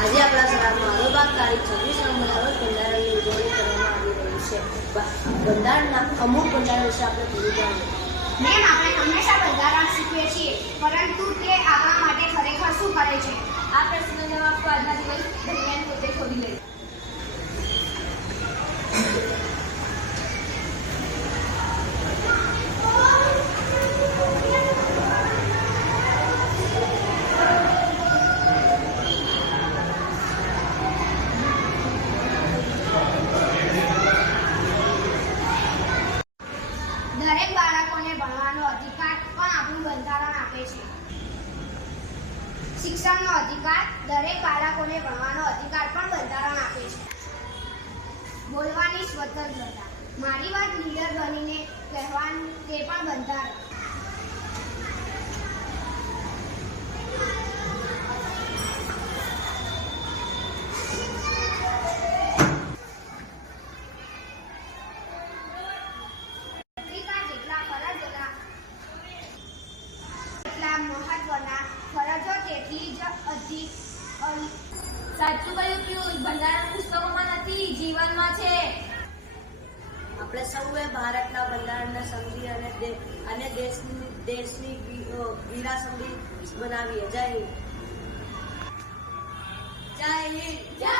આજે આપણા શાળામાં અનુભાગ તારીખ 26 નવેમ્બરના રોજ બંધારણની ઉજવણી કરવામાં આવી રહી છે. બંધારણના અમુક બંધારણ વિશે આપણે થોડું જાણીએ. મેમ, આપણે હંમેશા બંધારણ શીખીએ છીએ, પરંતુ તે આપણા માટે ખરેખર શું કરે છે? આ પ્રશ્નનો જવાબ તો આજના દિવસ દરમિયાન પોતે શોધી લઈએ. દરેક બાળકોને ભણવાનો અધિકાર પણ આપણું બંધારણ આપે છે. શિક્ષણનો અધિકાર, દરેક બાળકોને ભણવાનો અધિકાર પણ બંધારણ આપે છે. બોલવાની સ્વતંત્રતા, મારી વાત લીડર બનીને કહેવાનું તે પણ બંધારણ. મહત્વના ફરજો તેટલી જ અધિક. સાચું કહ્યું પિયુષ, બંધારણ પુસ્તકોમાં નથી, જીવનમાં છે. આપણે સૌએ ભારતના બંધારણને સમજી અને દેશની વિરાસતી બનાવીએ. જય હિન્દ. જય હિન્દ. જય